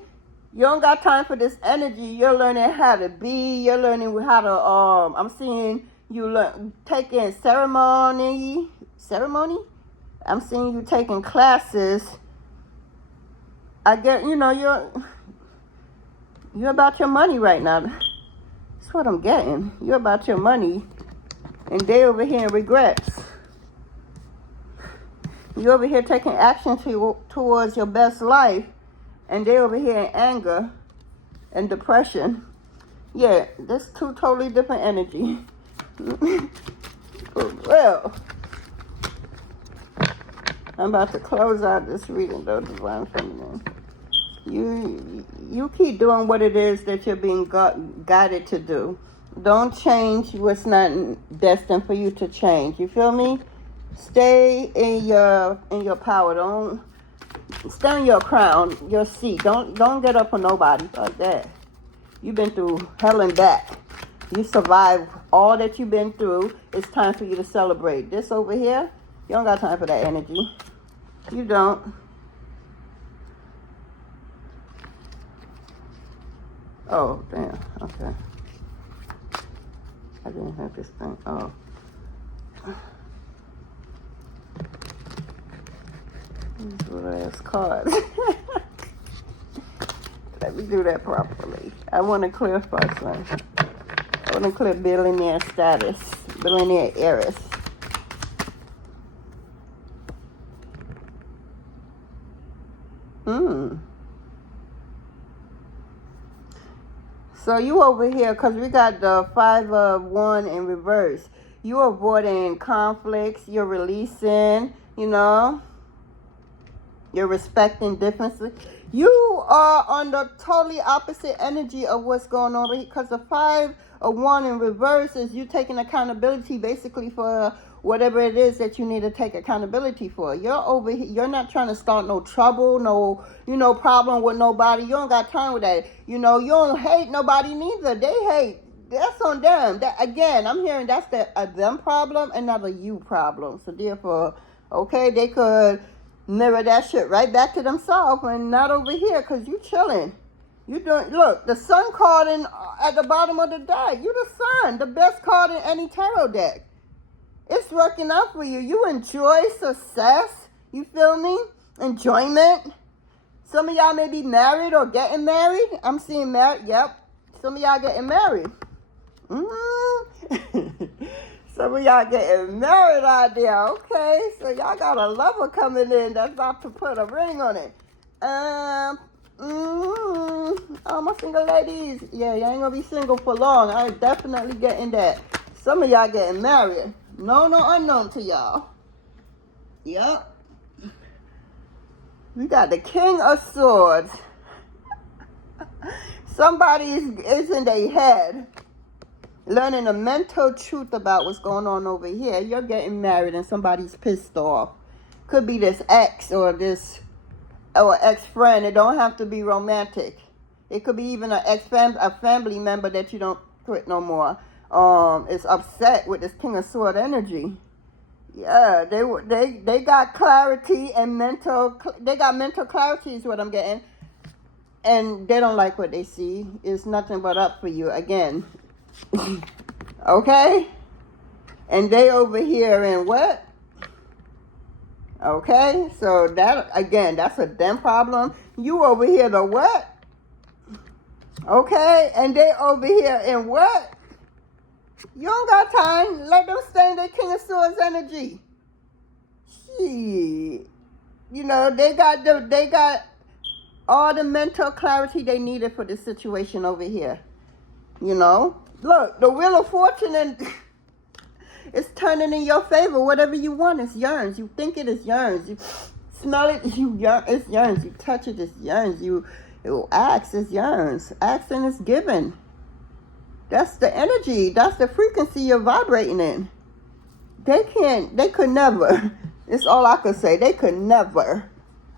You don't got time for this energy. You're learning how to be. You're learning how to, I'm seeing you taking ceremony. I'm seeing you taking classes. I get, you're about your money right now. That's what I'm getting. You're about your money, and they over here in regrets. You over here taking action towards your best life, and they over here in anger and depression. Yeah, that's two totally different energy. For real. I'm about to close out this reading, though, Divine Feminine. You keep doing what it is that you're being guided to do. Don't change what's not destined for you to change. You feel me? Stay in your power. Don't stay on your crown, your seat. Don't get up for nobody like that. You've been through hell and back. You survived all that you've been through. It's time for you to celebrate. This over here, you don't got time for that energy. You don't. Oh, damn. Okay. I didn't have this thing. Oh. These little ass cards. Let me do that properly. I want to clarify something. I want to clear billionaire status. Billionaire Aries. So you over here, because we got the 5 of Wands in reverse. You avoiding conflicts. You're releasing, you're respecting differences. You are on the totally opposite energy of what's going on over here, because the 5 of Wands in reverse is you taking accountability basically for whatever it is that you need to take accountability for. You're over here. You're not trying to start no trouble, no, problem with nobody. You don't got time with that. You don't hate nobody neither. They hate. That's on them. That, again, I'm hearing that's a them problem and not a you problem. So therefore, okay, they could mirror that shit right back to themselves and not over here, because you chilling. You doing, look, the sun card at the bottom of the deck. You the sun, the best card in any tarot deck. It's working out for you. You enjoy success. You feel me? Enjoyment. Some of y'all may be married or getting married. I'm seeing married. Yep. Some of y'all getting married. Some of y'all getting married out there. Okay. So y'all got a lover coming in that's about to put a ring on it. Oh, my single ladies. Yeah, y'all ain't gonna be single for long. I definitely getting that. Some of y'all getting married. No unknown to y'all. Yep. We got the King of Swords. Somebody is in their head. Learning the mental truth about what's going on over here. You're getting married and somebody's pissed off. Could be this ex or this or ex-friend. It don't have to be romantic. It could be even a family member that you don't quit no more. Is upset with this King of Sword energy. Yeah, they got clarity and they got mental clarity is what I'm getting. And they don't like what they see. It's nothing but up for you again. Okay? And they over here in what? Okay? So that, again, that's a them problem. You over here the what? Okay? And they over here in what? You don't got time. Let them stay in their King of Swords energy. Shit. You know, they got all the mental clarity they needed for this situation over here. You know? Look, the Wheel of Fortune and it's turning in your favor. Whatever you want, it's yearns. You think it is yearns. You smell it, it's yearns. You touch it, it's yearns. You ask, it's yearns. Asking is given. That's the energy. That's the frequency you're vibrating in. They could never. It's all I could say. They could never.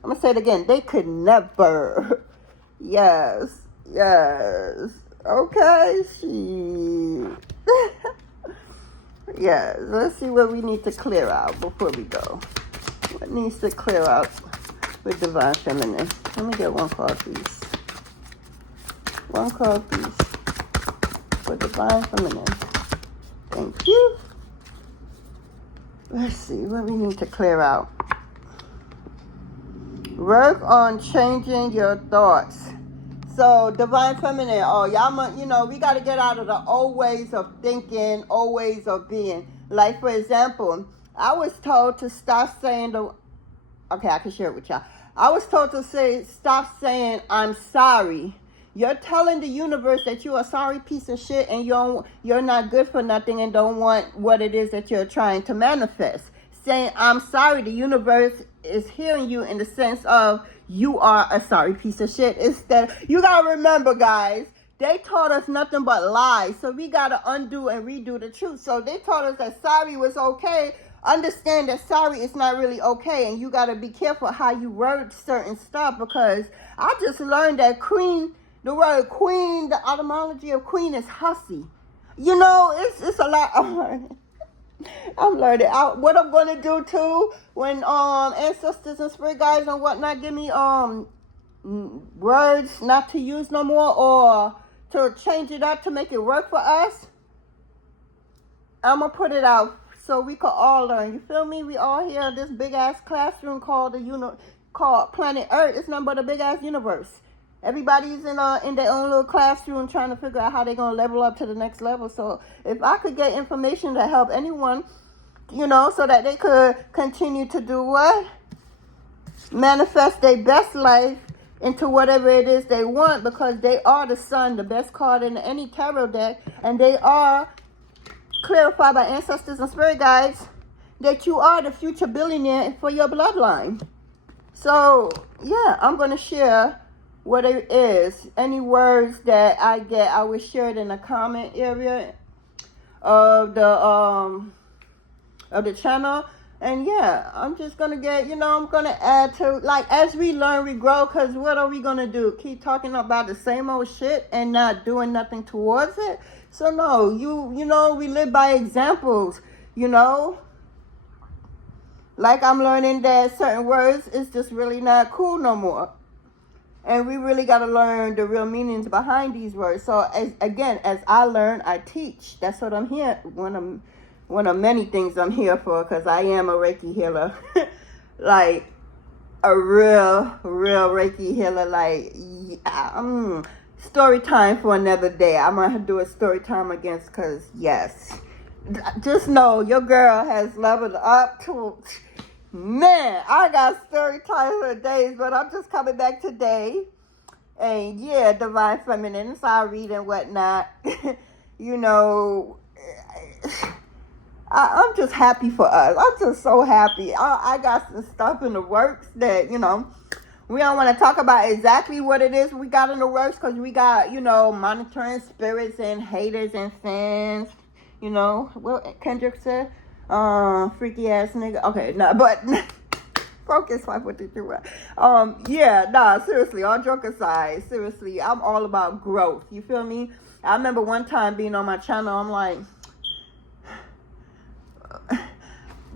I'm going to say it again. They could never. Yes. Okay. Yes. Let's see what we need to clear out before we go. What needs to clear out with Divine Feminine? Let me get one card, please. One card, please. For Divine Feminine. Thank you. Let's see what we need to clear out. Work on changing your thoughts. So, Divine Feminine, y'all, we got to get out of the old ways of thinking, old ways of being. Like, for example, I was told to stop saying okay, I can share it with y'all. I was told to stop saying, I'm sorry. You're telling the universe that you're a sorry piece of shit and you're not good for nothing and don't want what it is that you're trying to manifest. Saying, I'm sorry, the universe is hearing you in the sense of you are a sorry piece of shit. You got to remember, guys, they taught us nothing but lies. So we got to undo and redo the truth. So they taught us that sorry was okay. Understand that sorry is not really okay. And you got to be careful how you word certain stuff, because I just learned that the word queen, the etymology of queen is hussy. You know, it's a lot. I'm learning. What I'm going to do too, when ancestors and spirit guides and whatnot give me words not to use no more, or to change it up to make it work for us, I'm going to put it out so we could all learn. You feel me? We all here in this big ass classroom called called planet Earth. It's nothing but a big ass universe. Everybody's in their own little classroom trying to figure out how they're going to level up to the next level. So if I could get information to help anyone, so that they could continue to do what? Manifest their best life into whatever it is they want, because they are the sun, the best card in any tarot deck, and they are clarified by ancestors and spirit guides that you are the future billionaire for your bloodline. So, yeah, I'm going to share what it is. Any words that I get, I will share it in the comment area of the channel. And yeah, I'm just gonna get, I'm gonna add to, like, as we learn, we grow. Because what are we gonna do? Keep talking about the same old shit and not doing nothing towards it? So no, we live by examples. Like, I'm learning that certain words is just really not cool no more. And we really got to learn the real meanings behind these words. So, as I learn, I teach. That's what I'm here. One of many things I'm here for, because I am a Reiki healer. Like, a real Reiki healer. Like, story time for another day. I'm going to do a story time against, because, yes. Just know, your girl has leveled up to... Man, I got story time for days, but I'm just coming back today. And yeah, Divine Feminine, so I read and whatnot. I'm just happy for us. I'm just so happy. I got some stuff in the works that, We don't want to talk about exactly what it is we got in the works, because we got, you know, monitoring spirits and haters and fans. You know, what Kendrick said? Freaky ass nigga. Okay, no, but focus, like, what did you want? Yeah, nah, seriously, all joke aside, seriously, I'm all about growth. You feel me? I remember one time being on my channel, I'm like,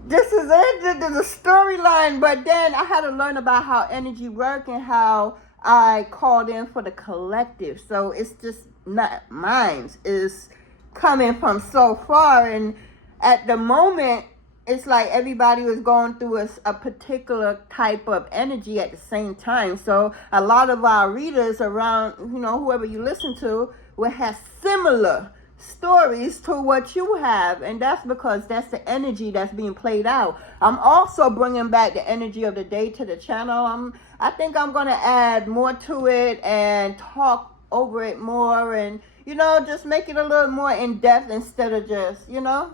this is it, there's a storyline, but then I had to learn about how energy work and how I called in for the collective. So it's just not mine. It's coming from so far, and at the moment, it's like everybody was going through a particular type of energy at the same time. So a lot of our readers around, you know, whoever you listen to, will have similar stories to what you have, and that's because that's the energy that's being played out. I'm also bringing back the energy of the day to the channel. I think I'm gonna add more to it and talk over it more, and, you know, just make it a little more in depth instead of just, you know,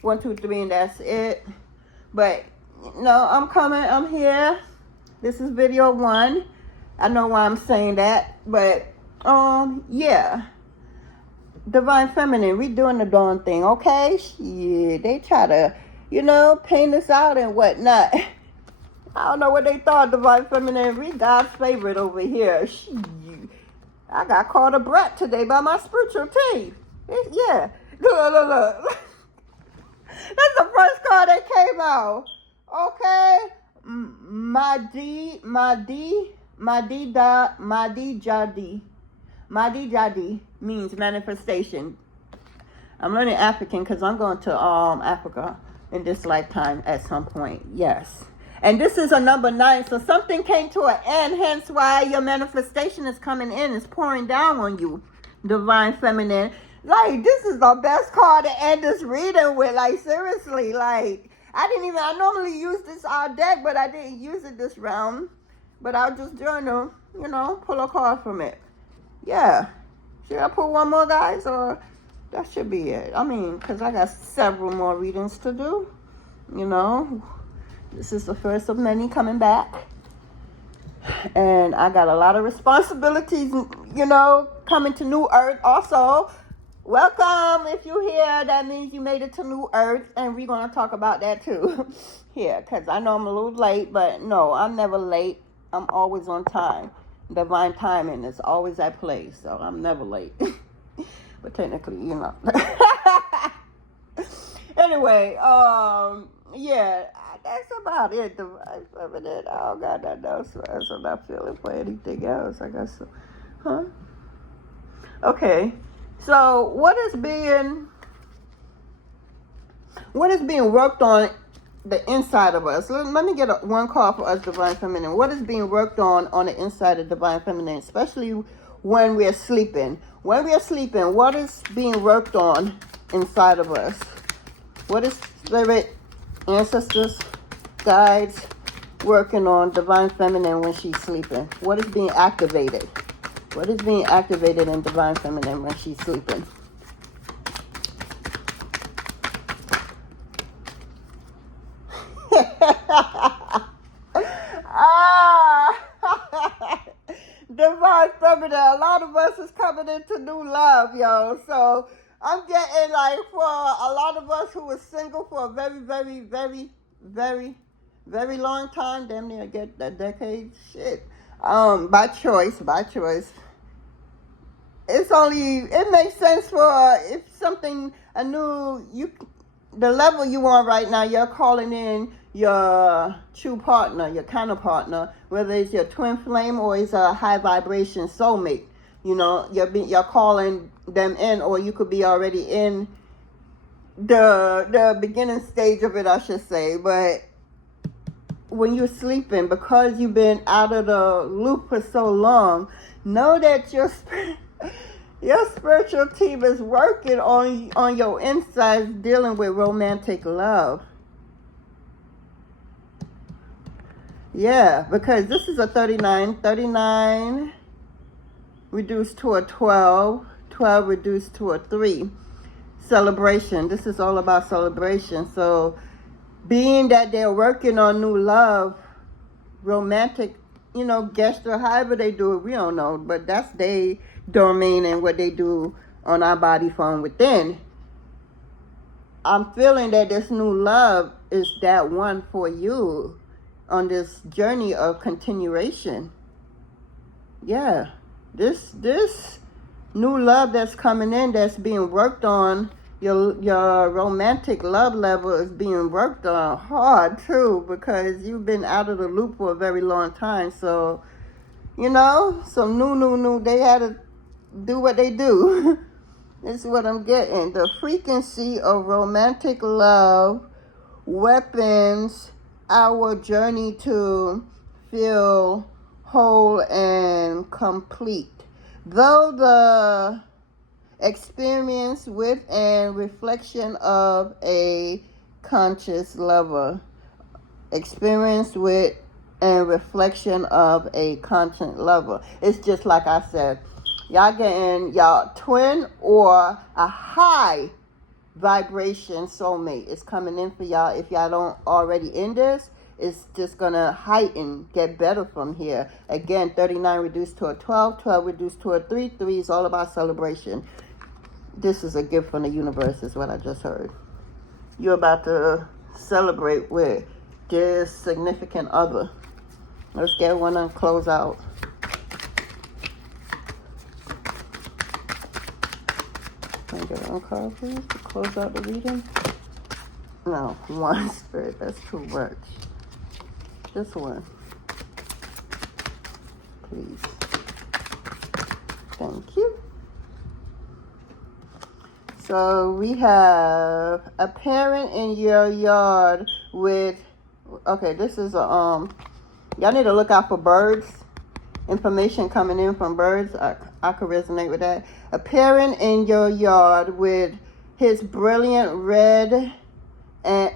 1, 2, 3 and that's it. But, you know, I'm coming, I'm here. This is video 1. I know why I'm saying that, but yeah. Divine Feminine, we doing the darn thing, okay? Shit, they try to, you know, paint us out and whatnot. I don't know what they thought, Divine Feminine. We God's favorite over here. Shit. I got called a brat today by my spiritual team. Yeah. Look. That's the first card that came out. Okay. Madi Jadi means manifestation. I'm learning African because I'm going to Africa in this lifetime at some point. Yes. And this is a number 9. So something came to an end, hence why your manifestation is coming in. It's pouring down on you, Divine Feminine. Like, this is the best card to end this reading with. Like, seriously. Like, I normally use this deck, but I didn't use it this round. But I'll just journal, you know, pull a card from it. Yeah. Should I pull one more, guys? Or that should be it. I mean, because I got several more readings to do. You know, this is the first of many coming back. And I got a lot of responsibilities, you know, coming to New Earth. Also, welcome. If you're here, that means you made it to New Earth. And we're going to talk about that too. Here, because I know I'm a little late, but no, I'm never late. I'm always on time. Divine timing is always at play, so I'm never late. But technically, you know. Anyway, yeah, that's about it. Divine Feminine. Oh God, I know. So I'm not feeling for anything else. I guess so. Huh? Okay. So what is being worked on the inside of us? Let me get one call for us, Divine Feminine. What is being worked on the inside of Divine Feminine, especially when we're sleeping? When we're sleeping, what is being worked on inside of us? What is spirit, ancestors, guides working on Divine Feminine when she's sleeping? What is being activated? What is being activated in Divine Feminine when she's sleeping? Divine Feminine, a lot of us is coming into new love, yo. So I'm getting, like, for a lot of us who was single for a very, very, very, very, very long time, damn near get a decade, shit. By choice. It makes sense for if something the level you on right now, you're calling in your true partner, your counter partner, whether it's your twin flame or it's a high vibration soulmate. You know, you're calling them in, or you could be already in the beginning stage of it, I should say. But when you're sleeping, because you've been out of the loop for so long, know that your spiritual team is working on your insides, dealing with romantic love. Yeah, because this is a 39. 39 reduced to a 12. 12 reduced to a 3. Celebration. This is all about celebration. So, being that they're working on new love, romantic you know, gesture, however they do it, we don't know, but that's their domain and what they do on our body from within. I'm feeling that this new love is that one for you on this journey of continuation. Yeah, this new love that's coming in, that's being worked on, your romantic love level is being worked on hard too, because you've been out of the loop for a very long time. So, you know, some new, they had to do what they do. This is what I'm getting. The frequency of romantic love, weapons, our journey to feel whole and complete. Though the experience with and reflection of a conscious lover. Experience with and reflection of a conscious lover. It's just like I said. Y'all getting y'all twin or a high vibration soulmate is coming in for y'all. If y'all don't already in this, it's just gonna heighten, get better from here. Again, 39 reduced to a 12, 12 reduced to a 3, 3 is all about celebration. This is a gift from the universe, is what I just heard. You're about to celebrate with this significant other. Let's get one and close out. Can I get one card, please, to close out the reading? No, one, Spirit, that's too much. This one, please. Thank you. So we have a parent in your yard with, okay, this is a, y'all need to look out for birds. Information coming in from birds. I could resonate with that. A parent in your yard with his brilliant red and,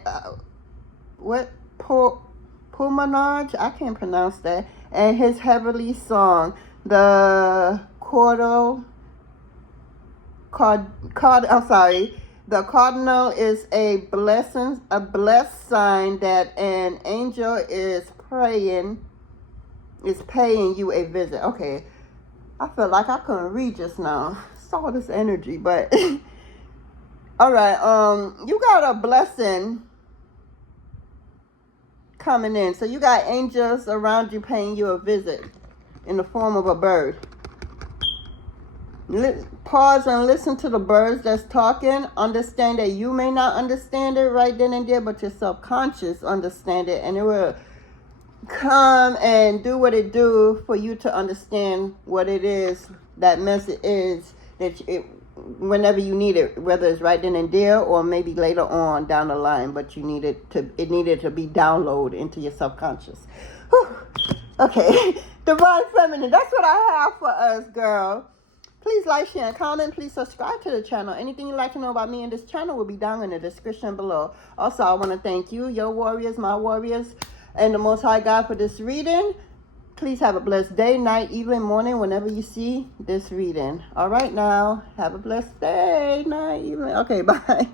Pulmonage, I can't pronounce that, and his heavenly song, the the cardinal is a blessing, a blessed sign that an angel is paying you a visit. Okay, I feel like I couldn't read just now. Saw this energy, but all right. You got a blessing coming in. So you got angels around you paying you a visit in the form of a bird. Pause and listen to the birds that's talking. Understand that you may not understand it right then and there, but your subconscious understand it, and it will come and do what it do for you to understand what it is, that message is, that whenever you need it, whether it's right then and there or maybe later on down the line, but it needed to be downloaded into your subconscious. Whew. Okay, Divine Feminine, that's what I have for us, girl. Please like, share, and comment. Please subscribe to the channel. Anything you'd like to know about me and this channel will be down in the description below. Also, I want to thank you, your warriors, my warriors, and the Most High God for this reading. Please have a blessed day, night, evening, morning, whenever you see this reading. All right now, have a blessed day, night, evening. Okay, bye.